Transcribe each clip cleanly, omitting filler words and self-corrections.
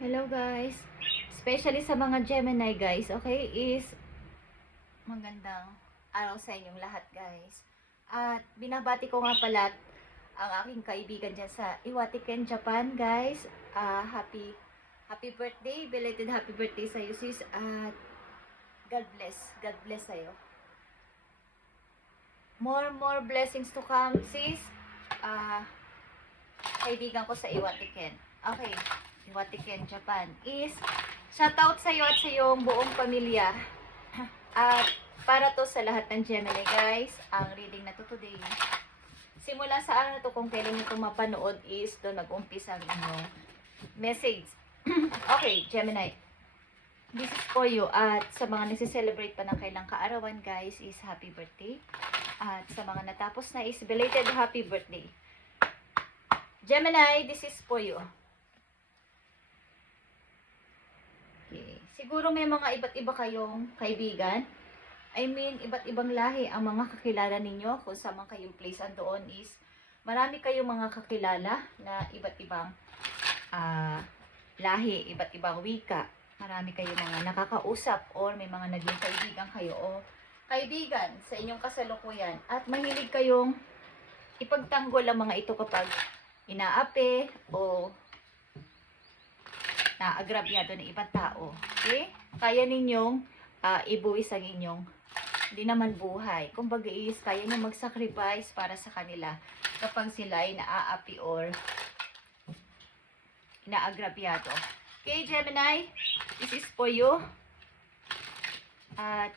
Hello guys, especially sa mga Gemini guys, okay, is magandang araw sa inyong lahat guys. At binabati ko nga pala ang aking kaibigan dyan sa Iwatiken, Japan guys. Happy birthday, belated happy birthday sa iyo sis. At God bless sa iyo. More blessings to come sis. Ah, Kaibigan ko sa Iwatiken. Okay, Iwatiken, Japan is shoutout sa iyo at sa iyong buong pamilya. At para to sa lahat ng Gemini guys, ang reading na to today. Simula sa araw na to, kung kailan nyo ito mapanood is doon nag-umpisa ang inyong message. Okay, Gemini. This is for you. At sa mga nagse-celebrate pa ng kailang kaarawan guys is happy birthday. At sa mga natapos na is belated happy birthday. Gemini, this is for you. Okay. Siguro may mga iba't iba kayong kaibigan. I mean, iba't ibang lahi ang mga kakilala ninyo. Kung saan man kayong place doon is marami kayong mga kakilala na iba't ibang lahi, iba't ibang wika. Marami kayong mga nakakausap or may mga naging kaibigan kayo o kaibigan sa inyong kasalukuyan. At mahilig kayong ipagtanggol ang mga ito kapag inaapi o naagrabyado ng ibang tao. Okay? Kaya ninyong ibuwis ang inyong hindi naman buhay. Kumbaga is kaya nyo mag-sacrifice para sa kanila kapag sila ay naaapi or inaagrabyado. Okay, Gemini, this is for you. At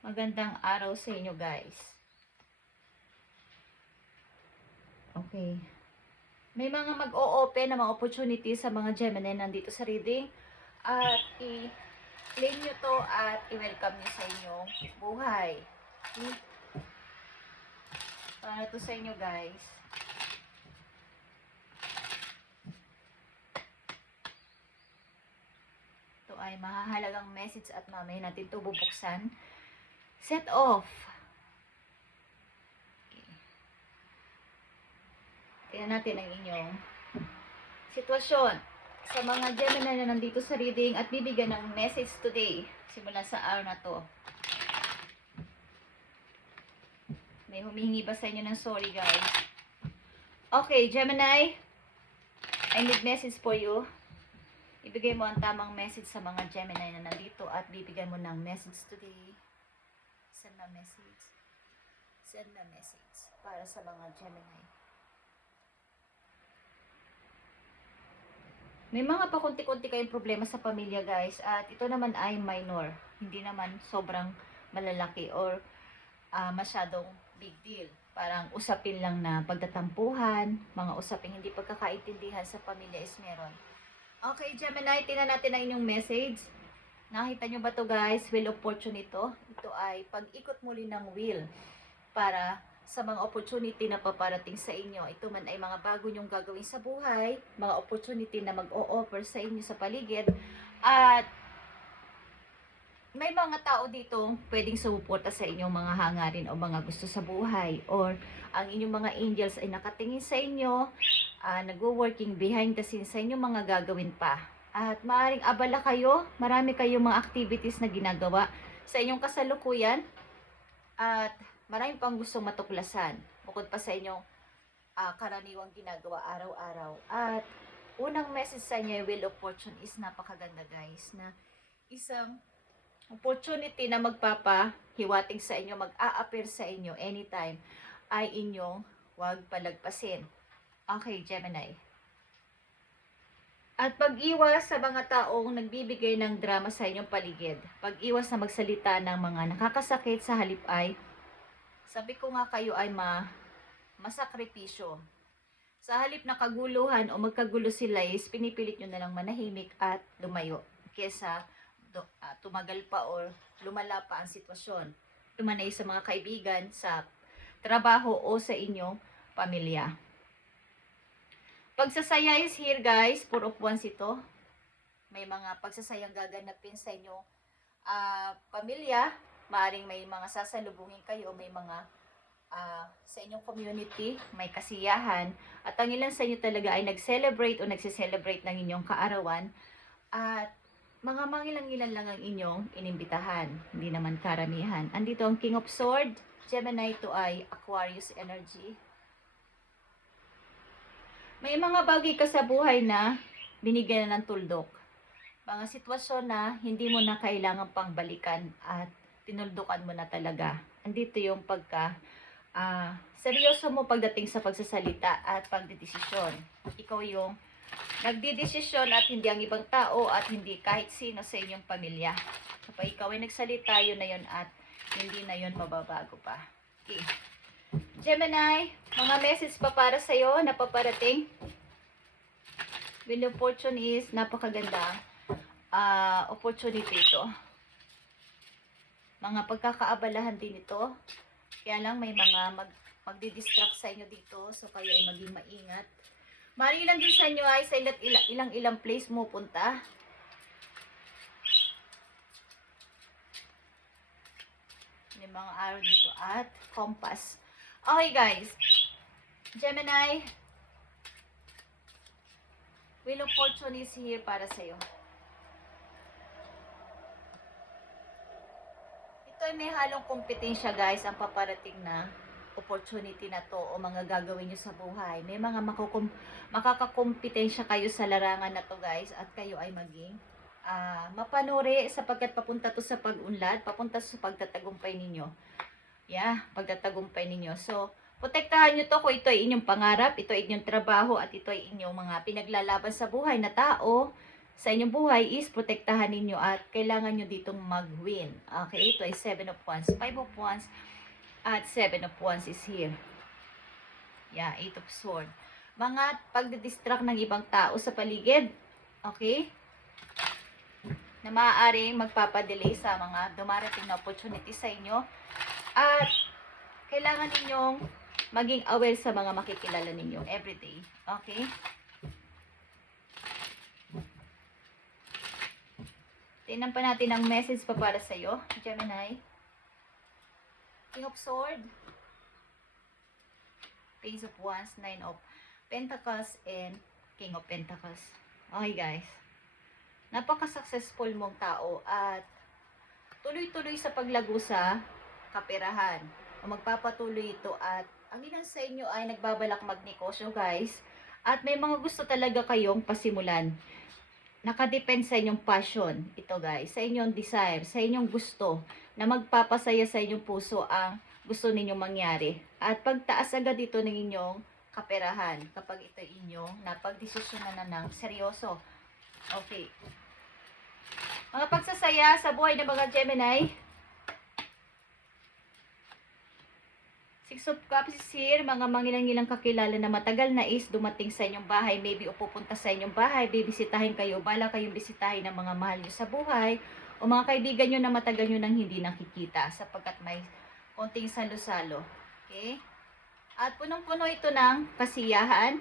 magandang araw sa inyo guys. Okay. May mga mag-o-open na mga opportunity sa mga Gemini nandito sa reading. At i-claim nyo to at i-welcome nyo sa inyong buhay. Okay? Para to sa inyo guys. Ito ay mahahalagang message at mamaya natin ito bubuksan. Set off. Tingnan natin ang inyong sitwasyon sa mga Gemini na nandito sa reading at bibigyan ng message today simula sa araw na to. May humihingi ba sa inyo ng sorry guys? Okay, Gemini, I need message for you. Ibigay mo ang tamang message sa mga Gemini na nandito at bibigyan mo ng message today. Send a message. Send a message para sa mga Gemini. May mga pakunti-kunti kayong problema sa pamilya guys at ito naman ay minor. Hindi naman sobrang malalaki or masyadong big deal. Parang usapin lang na pagtatampuhan, mga usaping hindi pagkakaintindihan sa pamilya is meron. Okay, Gemini, tingnan natin ang inyong message. Nakita nyo ba to guys? Wheel of Fortune ito. Ito ay pag-ikot muli ng wheel para sa mga opportunity na paparating sa inyo. Ito man ay mga bago nyong gagawin sa buhay, mga opportunity na mag-o-offer sa inyo sa paligid, at may mga tao dito pwedeng sumuporta sa inyong mga hangarin o mga gusto sa buhay, or ang inyong mga angels ay nakatingin sa inyo, nagwo-working behind the scenes sa inyong mga gagawin pa. At maaaring abala kayo, marami kayong mga activities na ginagawa sa inyong kasalukuyan, at maraming pang gustong matuklasan bukod pa sa inyong karaniwang ginagawa araw-araw. At unang message sa inyo, Wheel of Fortune is napakaganda guys, na isang opportunity na magpapahiwating sa inyo, mag-a-appear sa inyo anytime, ay inyong huwag palagpasin. Okay, Gemini. At pag-iwas sa mga taong nagbibigay ng drama sa inyong paligid. Pag-iwas na magsalita ng mga nakakasakit, sa halip ay sabi ko nga kayo ay masakripisyo. Sa halip na kaguluhan o magkagulo sila is pinipilit nyo na lang manahimik at lumayo kesa tumagal pa or lumala pa ang sitwasyon. Tumanay sa mga kaibigan, sa trabaho o sa inyong pamilya. Pagsasaya is here guys, 4 of Wands ito. May mga pagsasayang gaganapin sa inyong pamilya. Maaring may mga sasalubungin kayo, may mga sa inyong community, may kasiyahan, at ang ilan sa inyo talaga ay nag-celebrate o nagsiselebrate ng inyong kaarawan, at mga mangilan-ngilan lang ang inyong inimbitahan, hindi naman karamihan. Andito ang King of Swords, Gemini, ito ay Aquarius energy. May mga bagay ka sa buhay na binigyan na ng tuldok. Mga sitwasyon na hindi mo na kailangan pang balikan at tinuldukan mo na talaga. Andito yung seryoso mo pagdating sa pagsasalita at pagdedesisyon. Ikaw yung nagdidesisyon at hindi ang ibang tao at hindi kahit sino sa inyong pamilya. Kapag ikaw ay nagsalita, yun na yun at hindi na yun mababago pa. Okay. Gemini, mga message pa para sa'yo na paparating. Wheel of Fortune is napakaganda. Opportunity ito. Mga pagkakaabalahan din ito. Kaya lang may mga magdi-distract sa inyo dito. So kayo ay maging maingat. Mari lang din sa inyo ay sa ilang place mo punta. May mga araw dito at compass. Okay guys. Gemini. Wheel of Fortune is here para sa iyo. Ito ay may halong kompetensya guys ang paparating na opportunity na to o mga gagawin nyo sa buhay. May mga makakakompetensya kayo sa larangan na to guys at kayo ay maging mapanuri sapagkat papunta to sa pag-unlad, papunta sa pagtatagumpay ninyo. Pagtatagumpay ninyo. So, protektahan nyo to kung ito ay inyong pangarap, ito ay inyong trabaho at ito ay inyong mga pinaglalaban sa buhay na tao. Sa inyong buhay is protektahan ninyo at kailangan nyo ditong mag-win. Okay, ito ay 7 of Wands, 5 of Wands, at 7 of Wands is here. 8 of Swords. Mga pagdidistract ng ibang tao sa paligid. Okay? Na maaaring magpapadelay sa mga dumarating na opportunity sa inyo. At kailangan ninyong maging aware sa mga makikilala ninyo everyday. Okay? Tingnan pa natin ang message pa para sa iyo, Gemini. King of Swords, Page of Wands, 9 of Pentacles, and King of Pentacles. Okay guys. Napaka-successful mong tao at tuloy-tuloy sa paglago sa kaperahan. O magpapatuloy ito at ang ilan sa inyo ay nagbabalak magnegosyo guys. At may mga gusto talaga kayong pasimulan. Nakadepend sa inyong passion. Ito guys, sa inyong desire, sa inyong gusto na magpapasaya sa inyong puso ang gusto ninyong mangyari. At pagtaas agad dito ng inyong kaperahan kapag ito inyong napagdesisyonan na ng seryoso. Okay. Mga pagsasaya sa buhay ng mga Gemini. 6 of Cups is here, mga mangilang-ilang kakilala na matagal na is dumating sa inyong bahay, maybe o pupunta sa inyong bahay, bibisitahin kayo, bala kayong bisitahin ng mga mahal nyo sa buhay, o mga kaibigan nyo na matagal nyo nang hindi nakikita, sapagkat may konting salo-salo. Okay? At punong-puno ito ng kasiyahan.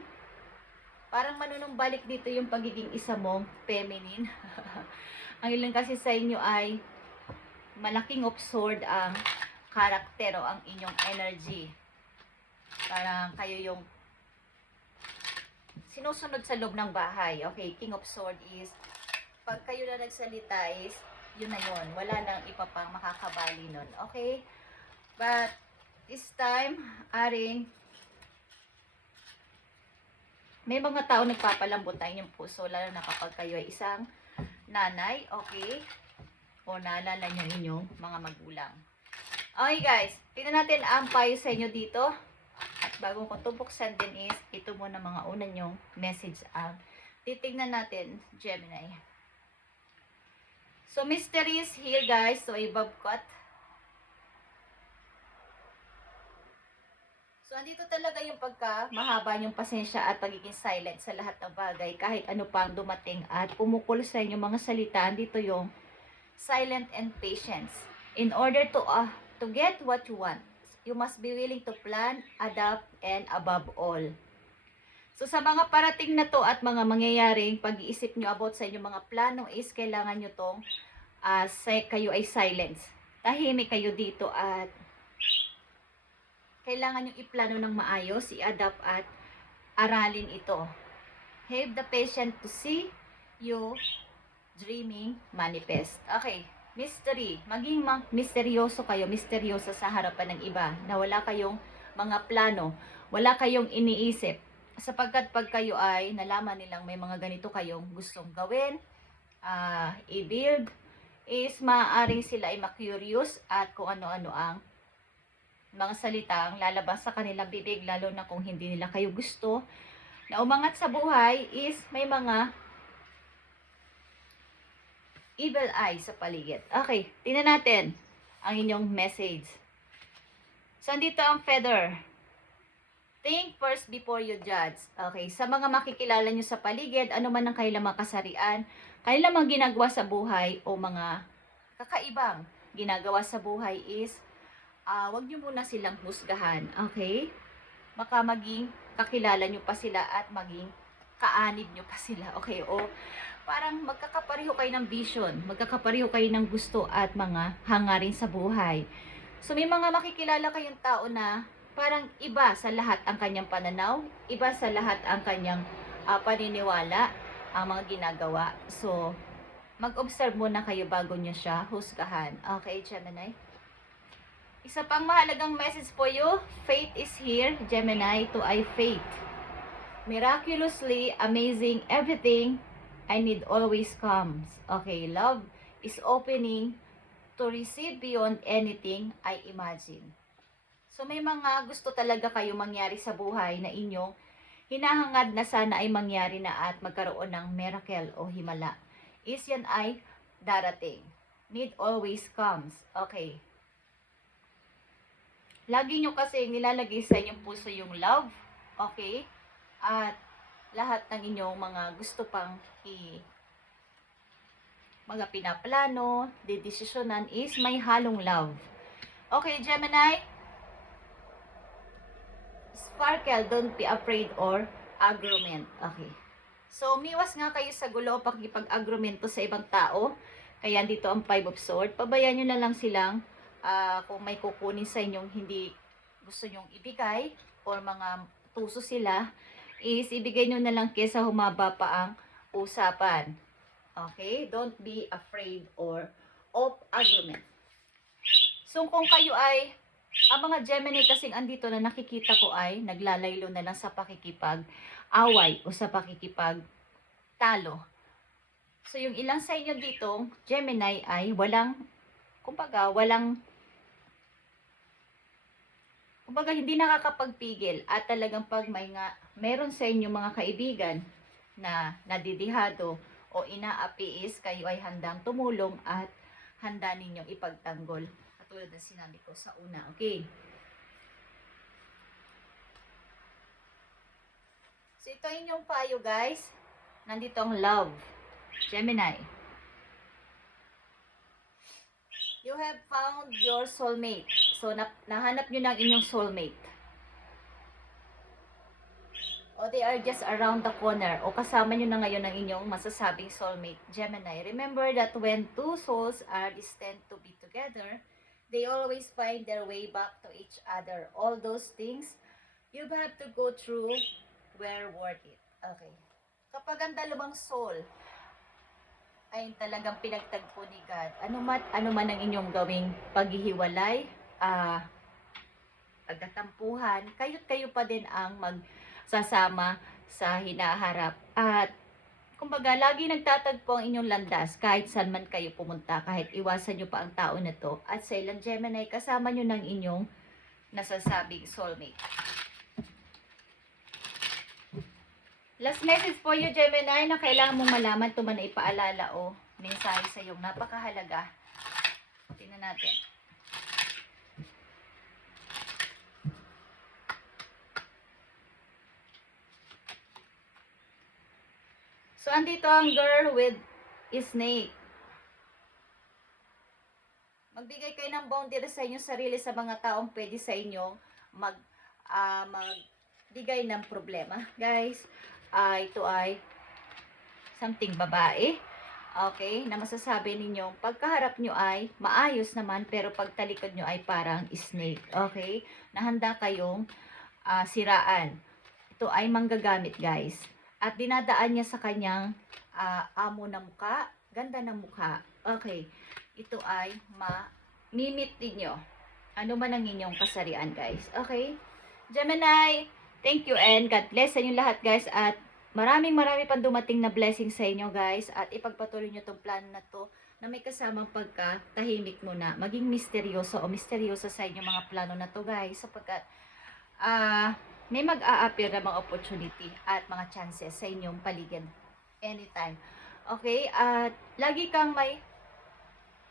Parang manunumbalik dito yung pagiging isa mong feminine. Ang ilan kasi sa inyo ay malaking of sword ang karakter o ang inyong energy. Parang kayo yung sinusunod sa loob ng bahay. Okay, King of Swords is pag kayo na nagsalita is yun na yun. Wala nang iba pang makakabali nun. Okay? But this time, may mga tao nagpapalambot na inyong puso, lalo na kapag kayo ay isang nanay, okay? O naalala nyo inyong mga magulang. Okay guys, tingnan natin ang payo sa inyo dito. At bago ko ito buksan din is, ito muna mga una nyong message ang titignan natin, Gemini. So, mystery is here guys. So, a bob cut. So, andito talaga yung mahaba yung pasensya at pagiging silent sa lahat ng bagay. Kahit ano pang dumating at pumukol sa inyong mga salita, andito yung silent and patience. In order to get what you want, you must be willing to plan, adapt, and above all. So, sa mga parating na to at mga mangyayaring pag-iisip nyo about sa inyong mga plano is kailangan nyo tong kayo ay silence. Tahimik kayo dito at kailangan yung iplano ng maayos, i-adapt at aralin ito. Have the patience to see you dreaming manifest. Okay, mystery. Maging misteryoso kayo, misteryoso sa harapan ng iba, na wala kayong mga plano, wala kayong iniisip. Sapagkat pag kayo ay nalaman nilang may mga ganito kayong gustong gawin, i-build, is maaaring sila ay ma-curious at kung ano-ano ang mga salitang lalabas sa kanilang bibig, lalo na kung hindi nila kayo gusto na umangat sa buhay, is may mga evil eye sa paligid. Okay, tingnan natin ang inyong message. So, andito ang feather. Think first before you judge. Okay, sa mga makikilala nyo sa paligid, ano man ang kailang mga kasarian, kailang mga ginagawa sa buhay o mga kakaibang ginagawa sa buhay, is wag nyo muna silang husgahan. Okay? Baka maging kakilala nyo pa sila at maging kaanib nyo pa sila. Okay? O parang magkakapareho kayo ng vision, magkakapareho kayo ng gusto at mga hangarin sa buhay. So, may mga makikilala kayong tao na parang iba sa lahat ang kanyang pananaw, iba sa lahat ang kanyang paniniwala, ang mga ginagawa. So, mag-observe muna kayo bago nyo siya husgahan. Okay, Gemini? Isa pang mahalagang message for you, faith is here, Gemini, to I faith. Miraculously amazing, everything I need always comes. Okay, love is opening to receive beyond anything I imagine. So, may mga gusto talaga kayo mangyari sa buhay na inyong hinahangad na sana ay mangyari na at magkaroon ng miracle o himala. Is yan ay darating. Need always comes. Okay. Lagi nyo kasi nilalagay sa inyong puso yung love. Okay? At lahat ng inyong mga gusto pang mga pinaplano, didesisyonan, is may halong love. Okay, Gemini? Sparkle, don't be afraid or agreement. Okay. So, umiwas nga kayo sa gulo o pakikipag-agrumento sa ibang tao. Kaya dito ang 5 of Swords. Pabayaan nyo na lang silang kung may kukunin sa inyong hindi gusto nyong ibigay or mga tuso sila, is ibigay nyo na lang kesa humaba pa ang usapan. Okay? Don't be afraid or of argument. So, kung kayo ay ang mga Gemini kasing andito na nakikita ko ay naglalaylo na lang sa pakikipag-away o sa pakikipag-talo. So, yung ilang sa inyo dito, Gemini, ay walang, kumbaga hindi nakakapagpigil at talagang pag meron sa inyo mga kaibigan na nadidihado o inaapi, is kayo ay handang tumulong at handa ninyong ipagtanggol. Tulad ng sinabi ko sa una. Okay. So, ito inyong payo, guys. Nandito ang love. Gemini. You have found your soulmate. So, nahanap nyo ng inyong soulmate. O they are just around the corner. O kasama nyo na ngayon ng inyong masasabing soulmate. Gemini. Remember that when two souls are destined to be together, they always find their way back to each other. All those things you have to go through were worth it. Okay. Kapag ang dalawang soul ay talagang pinagtagpo ni God, ano man ang inyong gawing paghihiwalay, pagkatampuhan, kayo pa din ang magsasama sa hinaharap. At kumbaga, lagi nagtatagpo ang inyong landas kahit saan man kayo pumunta, kahit iwasan nyo pa ang tao na to. At sa ilang Gemini, kasama nyo ng inyong nasasabing soulmate. Last message po you, Gemini, na kailangan mong malaman, ito man na ipaalala o mensahe sa iyong napakahalaga. Tingnan natin. So, andito ang girl with snake. Magbigay kayo ng boundary sa inyong sarili sa mga taong pwede sa inyo magbigay ng problema. Guys, ito ay something babae. Okay, na masasabi ninyong pagkaharap nyo ay maayos naman pero pagtalikod nyo ay parang snake. Okay, na handa kayong siraan. Ito ay manggagamit guys. At dinadaan niya sa kanyang amo na muka, ganda ng mukha. Okay, ito ay mamimit ninyo. Ano man ang inyong kasarian guys. Okay, Gemini, thank you and God bless sa inyo lahat guys. At marami pang dumating na blessing sa inyo guys. At ipagpatuloy nyo tong plano na to na may kasamang pagkatahimik muna. Maging misteryoso o misteryoso sa inyo mga plano na to guys. Sapagkat may mag-a-appear na mga opportunity at mga chances sa inyong paligid anytime. Okay? At lagi kang may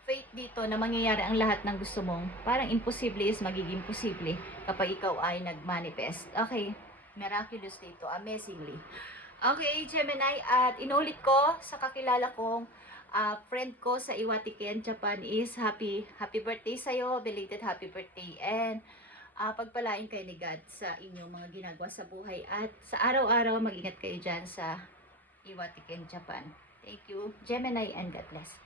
faith dito na mangyayari ang lahat ng gusto mong. Parang imposible is magiging posible kapag ikaw ay nag-manifest. Okay? Miraculous dito. Amazingly. Okay, Gemini. At inulit ko sa kakilala kong friend ko sa Iwatiken, Japan is happy birthday sa'yo. Belated happy birthday. And pagpalain kayo ni God sa inyong mga ginagawa sa buhay. At sa araw-araw, mag-ingat kayo dyan sa Iwatiken, Japan. Thank you, Gemini, and God bless.